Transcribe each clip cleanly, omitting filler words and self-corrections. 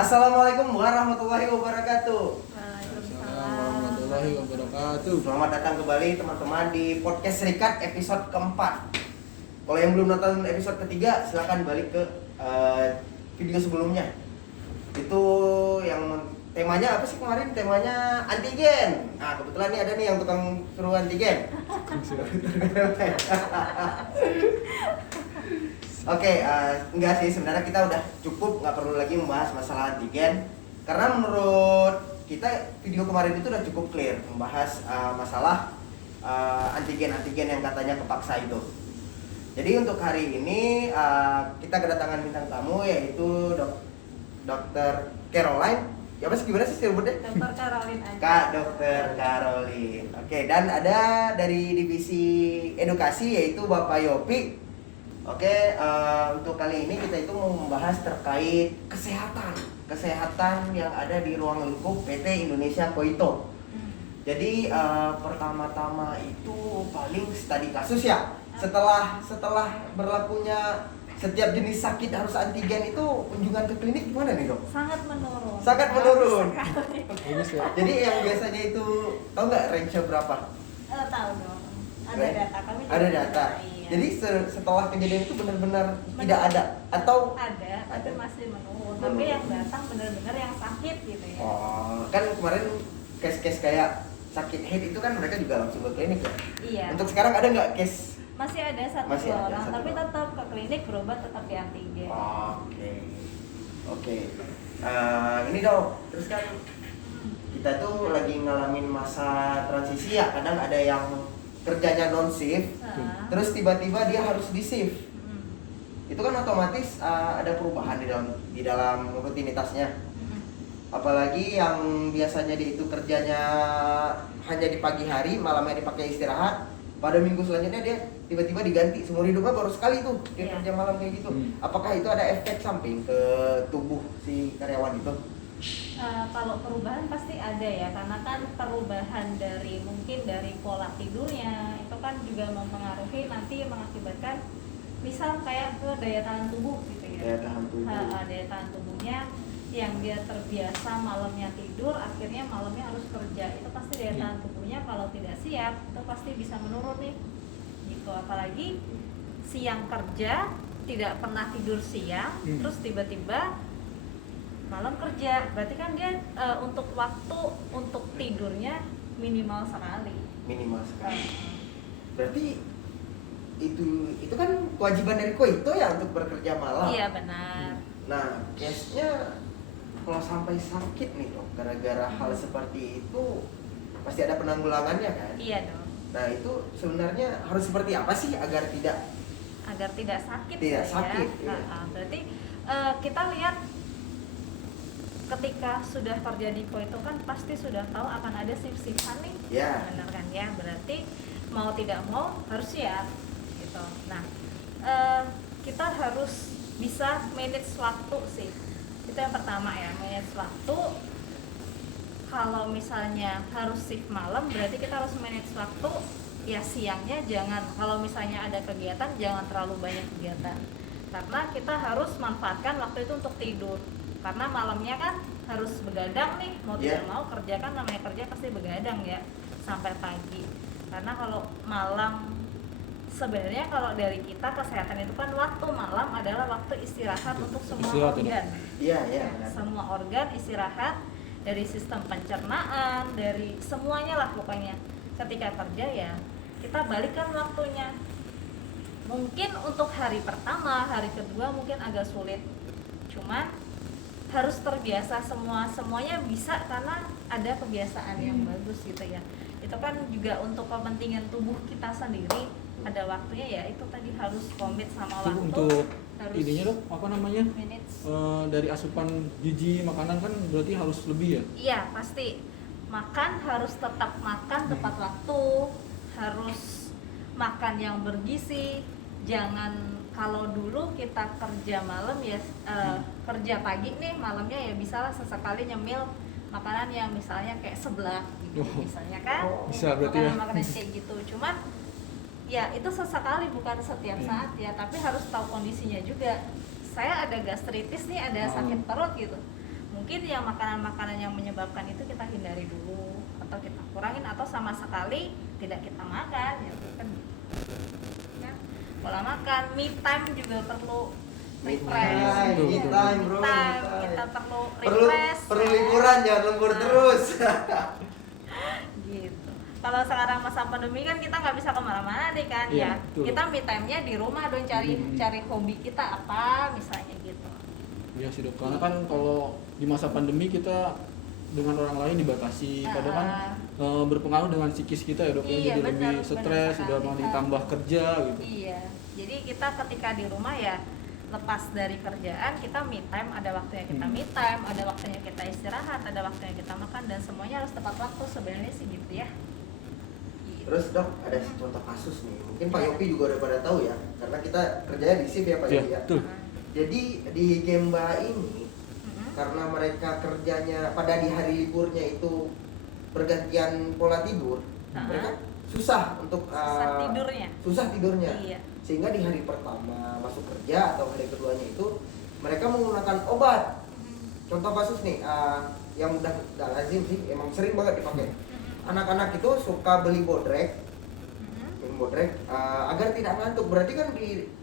Assalamualaikum warahmatullahi wabarakatuh. Waalaikumsalam warahmatullahi wabarakatuh. Selamat datang kembali teman-teman di podcast Serikat episode keempat. Kalau yang belum nonton episode ketiga, silakan balik ke video sebelumnya. Itu yang temanya apa sih kemarin? Temanya antigen. Nah kebetulan nih ada nih yang tukang suruh antigen. Oke, enggak sih, sebenarnya kita udah cukup, nggak perlu lagi membahas masalah antigen. Karena menurut kita video kemarin itu udah cukup clear membahas masalah antigen-antigen yang katanya kepaksa itu. Jadi untuk hari ini kita kedatangan bintang tamu yaitu Dr. Caroline. Ya apa sih, gimana sih sebutnya? Dr. Caroline aja. Kak Dr. Caroline. Oke, dan ada dari divisi edukasi yaitu Bapak Yopi. Oke, untuk kali ini kita itu mau membahas terkait kesehatan yang ada di ruang lingkup PT Indonesia Koito. Jadi pertama-tama itu paling studi kasus ya. Setelah berlakunya setiap jenis sakit harus antigen itu kunjungan ke klinik gimana nih dok? Sangat menurun. Sangat menurun. Bagus ya. Jadi yang biasanya itu tahu nggak range-nya berapa? Tahu dong. Ada data kami. Ada data. Iya. Jadi setelah kejadian itu benar-benar tidak ada atau ada, tapi masih menurun. Tapi yang datang benar-benar yang sakit gitu ya. oh, kan kemarin case-case kayak sakit head itu kan mereka juga langsung ke klinik ya. Iya. Untuk sekarang ada nggak case? Masih ada satu Masih ada orang, satu tapi orang. tetap ke klinik berobat tetap di antigen. Oke. Ini dok, terus kan kita tuh lagi ngalamin masa transisi ya. Kadang ada yang kerjanya non shift, terus tiba-tiba dia harus di shift. Itu kan otomatis ada perubahan di dalam rutinitasnya. Apalagi yang biasanya dia itu kerjanya hanya di pagi hari, malamnya dipakai istirahat. Pada minggu selanjutnya dia tiba-tiba diganti, seumur hidupnya baru sekali tuh dia Iya. kerja malam kayak gitu. Apakah itu ada efek samping ke tubuh si karyawan itu? Kalau perubahan pasti ada ya, karena kan perubahan dari mungkin dari pola tidurnya itu kan juga mempengaruhi, nanti mengakibatkan misal kayak ke daya tahan tubuh gitu ya. Daya tahan tubuh. Daya tahan tubuhnya yang dia terbiasa malamnya tidur, akhirnya malamnya harus kerja, itu pasti daya tahan tubuhnya kalau tidak siap itu pasti bisa menurun nih gitu. Apalagi siang kerja tidak pernah tidur siang, terus tiba-tiba malam kerja, berarti kan dia untuk waktu untuk tidurnya minimal sekali. Minimal sekali. Berarti itu kan kewajiban dari Koito ya untuk bekerja malam. Iya benar. Nah, case-nya kalau sampai sakit nih dok, gara-gara hal seperti itu pasti ada penanggulangannya kan? Iya dong. Nah itu sebenarnya harus seperti apa sih agar tidak sakit. Tidak ya. sakit, iya. Berarti kita lihat ketika sudah terjadi koito kan pasti sudah tahu akan ada shift-shiftan nih. Ya. Benar kan ya? Berarti mau tidak mau harus siap gitu. Nah, kita harus bisa manage waktu sih. Itu yang pertama ya, manage waktu. Kalau misalnya harus shift malam, berarti kita harus manage waktu. Ya siangnya jangan, kalau misalnya ada kegiatan jangan terlalu banyak kegiatan, karena kita harus manfaatkan waktu itu untuk tidur. Karena malamnya kan harus begadang nih, mau tidak mau kerja kan, namanya kerja pasti begadang ya sampai pagi. Karena kalau malam, sebenarnya kalau dari kita kesehatan itu kan waktu malam adalah waktu istirahat untuk semua organ. Iya. Semua organ istirahat, dari sistem pencernaan, dari semuanya lah pokoknya. Ketika kerja ya kita balikan waktunya. Mungkin untuk hari pertama, hari kedua mungkin agak sulit, cuman harus terbiasa, semuanya bisa karena ada kebiasaan yang bagus gitu ya. Itu kan juga untuk kepentingan tubuh kita sendiri, ada waktunya ya, itu tadi harus komit sama waktu. Untuk harus idenya dok, apa namanya? Dari asupan gizi makanan kan berarti harus lebih ya? Iya pasti, makan harus tetap makan tepat waktu, harus makan yang bergizi. Jangan kalau dulu kita kerja malam ya, kerja pagi nih, malamnya ya bisalah sesekali nyemil makanan yang misalnya kayak seblak gitu, misalnya kan, bisa berarti ya. makanan kayak gitu. Cuman ya itu sesekali, bukan setiap saat ya, tapi harus tahu kondisinya juga. Saya ada gastritis nih, ada sakit perut gitu, mungkin yang makanan-makanan yang menyebabkan itu kita hindari dulu atau kita kurangin atau sama sekali tidak kita makan ya kan. Ya. Pola makan, me time juga perlu refresh. Me time, bro. Me time, kita perlu Perlu refresh. perlu ya. liburan, jangan lembur Nah. terus. Gitu. Kalau sekarang masa pandemi kan kita nggak bisa kemana-mana deh kan Iya, ya. betul. Kita me time-nya di rumah dong, cari hobi kita apa misalnya gitu. Iya sih dok, karena kan kalau di masa pandemi kita dengan orang lain dibatasi, kadang kan berpengaruh dengan psikis kita ya dok, ya. Iya, Jadi benar, lebih benar stres, sekali. udah mau ditambah kerja gitu. Iya. Jadi kita ketika di rumah ya lepas dari kerjaan kita me time, ada waktunya kita me time, ada waktunya kita istirahat, ada waktunya kita makan dan semuanya harus tepat waktu sebenarnya sih gitu ya. Gitu. Terus dok, ada contoh kasus nih. Mungkin Pak Yopi juga udah pada tahu ya, karena kita kerjanya di shift ya Pak Iya, Yopi ya. betul. Jadi di Gemba ini Mm-mm. karena mereka kerjanya pada di hari liburnya itu bergantian pola tidur, mereka susah untuk Susah tidurnya. susah tidurnya. Iya. Sehingga di hari pertama masuk kerja atau hari keduanya itu mereka menggunakan obat. Contoh kasus nih, yang udah gak lazim sih, emang sering banget dipakai. Anak-anak itu suka beli bodrek, minum bodrek agar tidak ngantuk. Berarti kan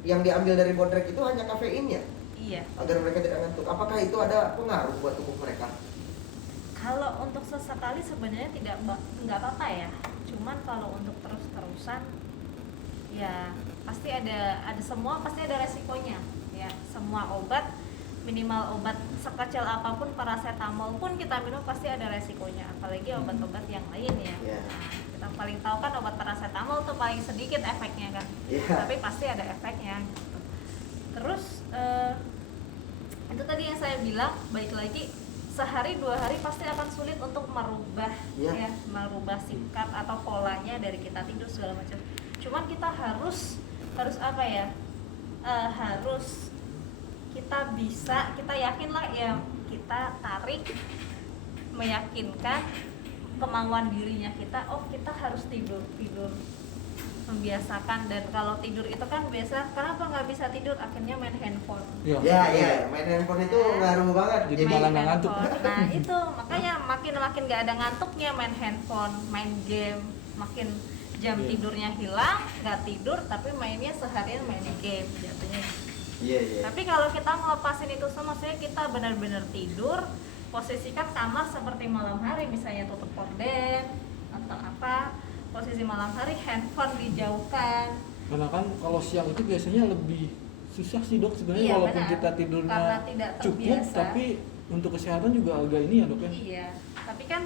yang diambil dari bodrek itu hanya kafeinnya, Iya. agar mereka tidak ngantuk. Apakah itu ada pengaruh buat tubuh mereka? Kalau untuk sesekali sebenarnya nggak apa-apa ya. Cuman kalau untuk terus-terusan ya pasti ada semua pasti ada resikonya ya. Semua obat, minimal obat sekecil apapun paracetamol pun kita minum pasti ada resikonya, apalagi obat-obat yang lain ya. Iya. Nah, kita paling tahu kan obat paracetamol tuh paling sedikit efeknya kan. Iya. Tapi pasti ada efeknya gitu. Terus itu tadi yang saya bilang, baik lagi sehari 2 hari pasti akan sulit untuk merubah Iya. ya, merubah sikap atau polanya dari kita tidur segala macam. Cuman kita harus apa ya? Harus kita yakin lah ya, kita tarik, meyakinkan kemauan dirinya kita, oh kita harus tidur, membiasakan. Dan kalau tidur itu kan biasa, kenapa nggak bisa tidur, akhirnya main handphone. Iya. Ya, main handphone itu ngaruh banget. Jadi malah nggak ngantuk. Nah itu makanya makin nggak ada ngantuknya, main handphone, main game, makin jam Iya. tidurnya hilang, nggak tidur tapi mainnya seharian main game jatuhnya. Iya. Tapi kalau kita ngelepasin itu semua, maksudnya kita benar-benar tidur, posisikan kamar seperti malam hari, misalnya tutup gorden atau apa, posisi malam hari, handphone dijauhkan. Karena kan kalau siang itu biasanya lebih susah sih dok sebenarnya, Iya, walaupun benar. kita tidurnya Karena tidak cukup, terbiasa. tapi untuk kesehatan juga agak ini ya dok ya. Iya, tapi kan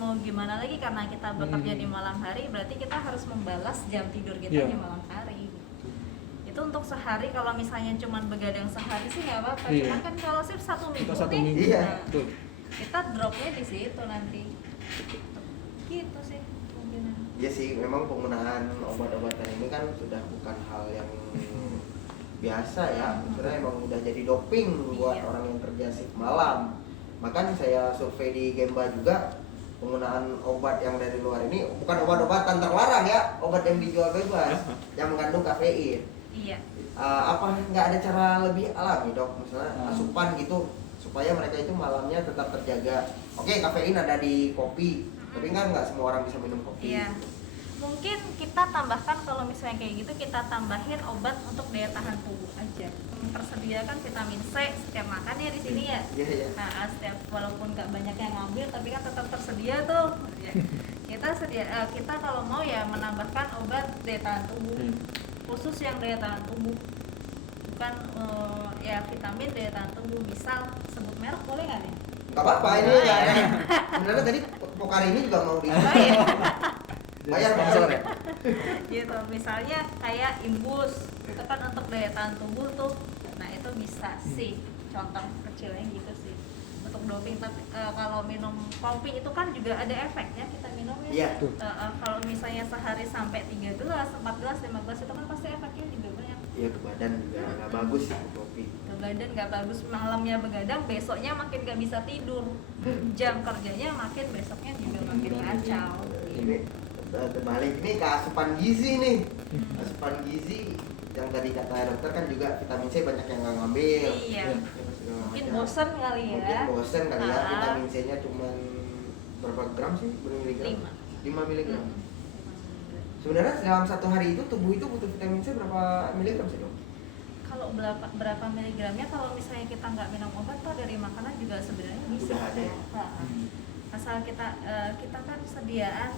mau gimana lagi, karena kita bekerja di malam hari, berarti kita harus membalas jam tidur kita Iya. di malam hari. Itu untuk sehari, kalau misalnya cuman begadang sehari sih nggak apa-apa. Iya. Cuman kan kalau shift 1 minggu Kita 1 nih, minggu. Iya. nah, Betul. kita dropnya di situ nanti. Gitu sih mungkin. Iya sih, memang penggunaan obat-obatan ini kan sudah bukan hal yang biasa ya. Maksudnya emang udah jadi doping buat Iya. orang yang kerja shift malam. Bahkan saya survei di Gemba juga, penggunaan obat yang dari luar ini bukan obat-obatan terlarang ya, obat yang dijual bebas yang mengandung kafein. Iya. Apa nggak ada cara lebih alami dok, misalnya asupan gitu supaya mereka itu malamnya tetap terjaga? Oke, kafein ada di kopi, tapi kan nggak semua orang bisa minum kopi. Iya. Mungkin kita tambahkan, kalau misalnya kayak gitu kita tambahin obat untuk daya tahan tubuh aja. Tersedia kan vitamin C setiap makan ya di sini ya. Iya, iya. Nah, setiap walaupun nggak banyak yang ngambil tapi kan tetap tersedia tuh. Ya. Kita kalau mau ya menambahkan obat daya tahan tubuh. Khusus yang daya tahan tubuh. Bukan ya vitamin daya tahan tubuh. Misal sebut merek boleh nggak nih? Nggak apa-apa, ini Oh, nggak ada. iya. Sebenarnya tadi Pokari ini juga mau di Oh, iya. bayar sponsor ya. Gitu, misalnya kayak imbus itu kan untuk daya tahan tubuh tuh. Nah itu bisa sih, contoh kecilnya gitu sih untuk doping. Tapi kalau minum kopi itu kan juga ada efeknya kita minumnya. Iya. Kalau misalnya sehari sampai 3 gelas, 4 gelas, 5 gelas itu kan pasti efeknya juga banyak. Iya, ke badan juga nggak bagus ya kopi. Ke badan nggak bagus, malamnya begadang, besoknya makin nggak bisa tidur, jam kerjanya makin besoknya juga makin kacau. Ini terbalik nih ke asupan gizi nih. Asupan gizi yang tadi kata dokter kan juga vitamin C banyak yang nggak ngambil. Iya. Segala mungkin macam. bosen kali ya. Mungkin bosen kali ya, Ah. vitamin C-nya cuman berapa gram sih? Berapa miligram? 5 miligram. Sebenarnya dalam satu hari itu tubuh itu butuh vitamin C berapa miligram sih dok? Kalau berapa miligramnya, kalau misalnya kita nggak minum obat tuh dari makanan juga sebenarnya bisa. Udah ada ya? Asal kita kan sediaan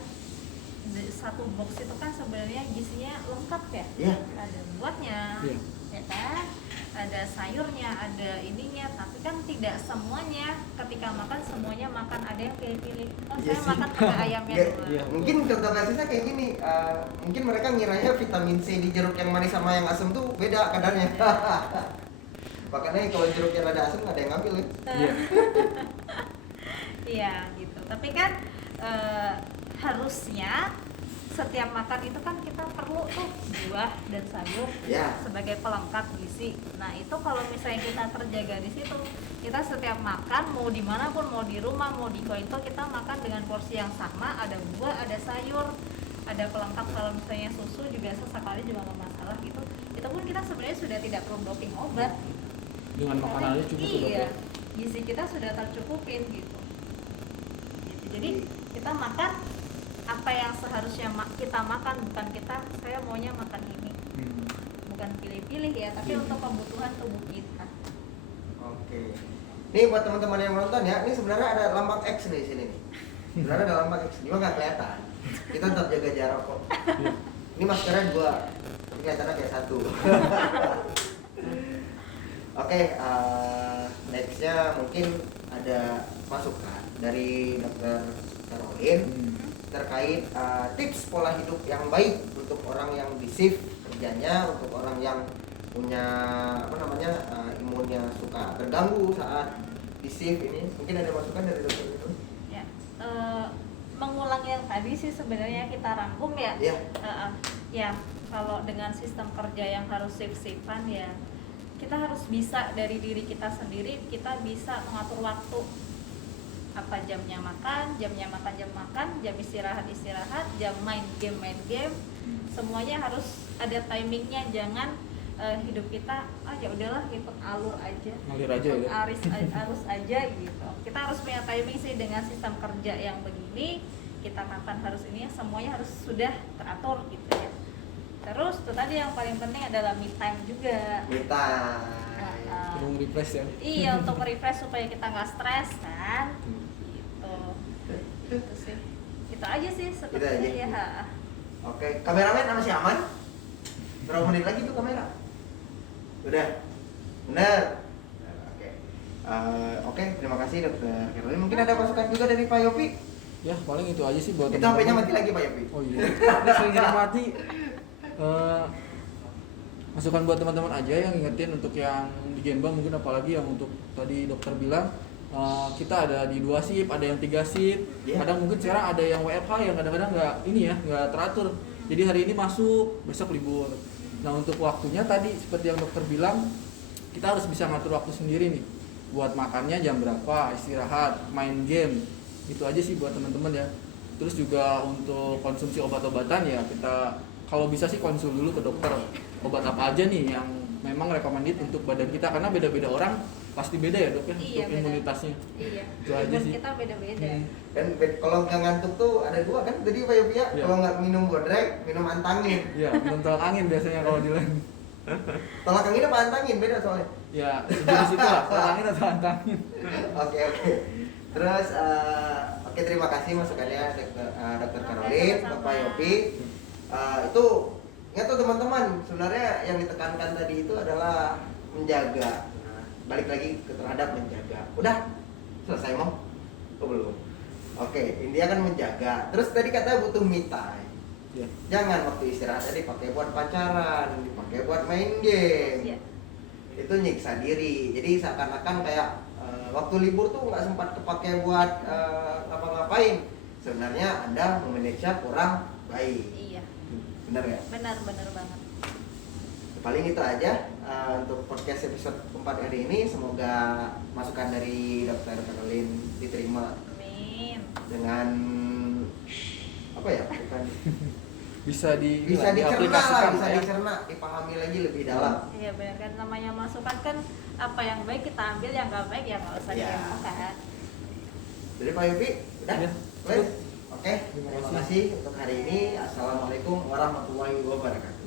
satu box itu kan sebenarnya gizinya lengkap ya. Iya. Ada buahnya, Iya. ya kan? Ada sayurnya, ada ininya, tapi kan tidak semuanya ketika makan semuanya makan, ada yang pilih-pilih. Oh, Iya saya sih. makan pakai ayamnya Nggak, dulu. Iya. mungkin contoh kasusnya kayak gini, mungkin mereka ngiranya vitamin C di jeruk yang manis sama yang asam tuh beda kadarnya. Makanya kalau jeruk yang ada asam nggak ada yang ngambil ya. Iya. Iya gitu. Tapi kan harusnya setiap makan itu kan kita perlu tuh buah dan sayur Ya. sebagai pelengkap gizi. Nah itu kalau misalnya kita terjaga di situ, kita setiap makan mau dimanapun, mau di rumah, mau di koito, kita makan dengan porsi yang sama, ada buah, ada sayur, ada pelengkap. Kalau misalnya susu juga sesekali juga nggak masalah gitu. Itu pun kita sebenarnya sudah tidak perlu doping obat. Dengan makanan aja cukup tuh, Dok, Iya, ya. gizi kita sudah tercukupin gitu. Jadi kita makan apa yang seharusnya kita makan, bukan saya maunya makan ini, bukan pilih-pilih ya, tapi untuk kebutuhan tubuh kita. Oke. Nih buat teman-teman yang nonton ya, ini sebenarnya ada lambang X nih di sini nih. Sebenarnya ada lambang X, cuma nggak kelihatan. Kita tetap jaga jarak kok. Ini maskernya 2, tapi kelihatannya kayak 1. Oke, nextnya mungkin ada masukan dari Dr. Caroline terkait tips pola hidup yang baik untuk orang yang di shift kerjanya, untuk orang yang punya imunnya suka terganggu saat di shift ini. Mungkin ada masukan dari dokter itu? Ya, mengulang yang tadi sih sebenarnya kita rangkum ya. Iya. Ya, kalau dengan sistem kerja yang harus shift-shiftan ya, kita harus bisa dari diri kita sendiri, kita bisa mengatur waktu. Apa jamnya makan, jam makan, jam istirahat, jam main game. Semuanya harus ada timingnya, jangan hidup kita ya udahlah ikut alur aja. Ngalir aja ya. Arus aja gitu. Kita harus punya timing sih dengan sistem kerja yang begini. Kita kapan harus ini, semuanya harus sudah teratur gitu ya. Terus tuh tadi yang paling penting adalah me time juga. Me time. Perlu refresh ya. Iya, untuk refresh supaya kita nggak stres kan. Gitu. Itu sih. Itu aja sih sepertinya aja. ya. Oke, kameramen sama si Aman. Berapa menit lagi tuh kamera? Udah? Bener? Oke. Oke, terima kasih dokter Caroline. Mungkin ada masukan juga dari Pak Yopi? Ya paling itu aja sih buat Itu HP-nya mati lagi Pak Yopi? Oh iya. Ini sering mati. Masukan buat teman-teman aja yang ingetin untuk yang di Genbang, mungkin apalagi yang untuk tadi dokter bilang kita ada di 2 shift, ada yang 3 shift. Yeah. Kadang mungkin sekarang ada yang WFH yang kadang-kadang nggak teratur. Jadi hari ini masuk, besok libur. Nah untuk waktunya tadi seperti yang dokter bilang, kita harus bisa ngatur waktu sendiri nih. Buat makannya jam berapa, istirahat, main game. Itu aja sih buat teman-teman ya. Terus juga untuk konsumsi obat-obatan ya kita kalau bisa sih konsul dulu ke dokter. Obat apa aja nih yang memang recommended untuk badan kita, karena beda-beda orang pasti beda ya dok ya, Iya, untuk beda. imunitasnya. Iya. Itu aja Imun sih. kita beda-beda. Dan kalau nggak ngantuk tuh ada 2 kan tadi Pak Yopi ya. Iya. Kalau nggak minum bodrek, minum antangin. Iya, minum tolak angin biasanya kalau di lain. Tolak angin apa antangin? Beda soalnya. Ya, sejenis itu lah, tolak angin atau antangin. Oke. Terus oke, terima kasih masukannya Dr. Caroline, sama-sama. Bapak Yopi. Itu ingat tuh teman-teman, sebenarnya yang ditekankan tadi itu adalah menjaga. Nah, balik lagi ke terhadap menjaga. Udah selesai mau? Oh, belum. Oke, intinya kan menjaga. Terus tadi katanya butuh me time. Ya. Jangan waktu istirahatnya dipakai buat pacaran, dipakai buat main game. Iya. Itu nyiksa diri. Jadi seakan-akan kayak waktu libur tuh nggak sempat kepake buat ngapa-ngapain. Sebenarnya Anda memanage-nya kurang baik. Iya. Bener ya? Benar banget. Paling itu aja untuk podcast episode 4 hari ini. Semoga masukan dari Dr. Caroline diterima Amin. dengan apa ya? Bukan Bisa bisa dicerna lah, diaplikasikan bisa ya. dicerna, dipahami lagi lebih dalam. Iya benar kan, namanya masukan kan apa yang baik kita ambil, yang nggak baik ya nggak usah Iya. dilakukan. Jadi Pak Yopi, udah? Ya. Clear? Oke, Terima terima kasih. kasih untuk hari ini. Assalamualaikum warahmatullahi wabarakatuh.